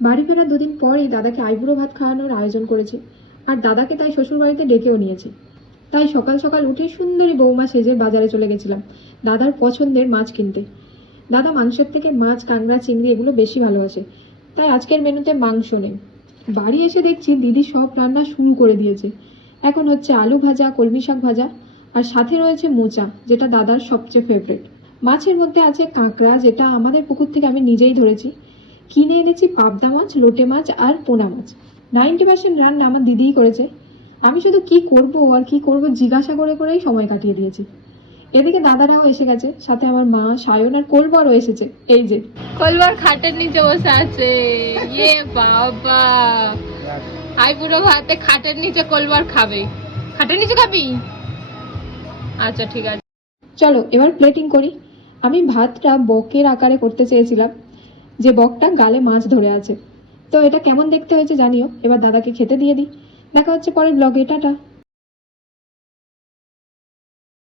বাড়ি ফেরার দুদিন পরই দাদাকে আইবুড়ো ভাত খাওয়ানোর আয়োজন করেছি, আর দাদাকে তাই শ্বশুরবাড়িতে ডেকেও নিয়েছি। তাই সকাল সকাল উঠে সুন্দরী বৌমা সেজে বাজারে চলে গেছিলাম দাদার পছন্দের মাছ কিনতে। দাদা মাংসের থেকে মাছ, কাঁকড়া, চিংড়ি এগুলো বেশি ভালোবাসে, তাই আজকের মেনুতে মাংস নেই। বাড়ি এসে দেখছি দিদি সব রান্না শুরু করে দিয়েছে। এখন হচ্ছে আলু ভাজা, কলমি শাক ভাজা, আর সাথে রয়েছে মোচা, যেটা দাদার সবচেয়ে ফেভারিট। মাছের মধ্যে আছে কাঁকড়া, যেটা আমাদের পুকুর থেকে আমি নিজেই ধরেছি। কিনে এনেছি পাবদা মাছ, লোটে মাছ আর পোনা মাছ। 90% রান্না আমার দিদিই করেছে। আমি শুধু কি করব আর কি করব জিজ্ঞাসা করে করেই সময় কাটিয়ে দিয়েছি। এদিকে দাদারাও এসে গেছে, সাথে আমার মা, সায়ন আর কোলবারও এসেছে। এই যে কলবার খাটের নিচে বসে আছে। ইয়ে বাবা, আই বুড়ো ভাতে খাটের নিচে কলবার খাবে। খাটের নিচে খাবি? আচ্ছা ঠিক আছে। চলো এবার প্লেটিং করি। আমি ভাতটা বকের আকারে করতে চেয়েছিলাম, যে বকটা গালে মাছ ধরে আছে। তো এটা কেমন দেখতে হয়েছে জানিও। এবার দাদাকে খেতে দিয়ে দিই। দেখা হচ্ছে পরের ব্লগে। টাটা।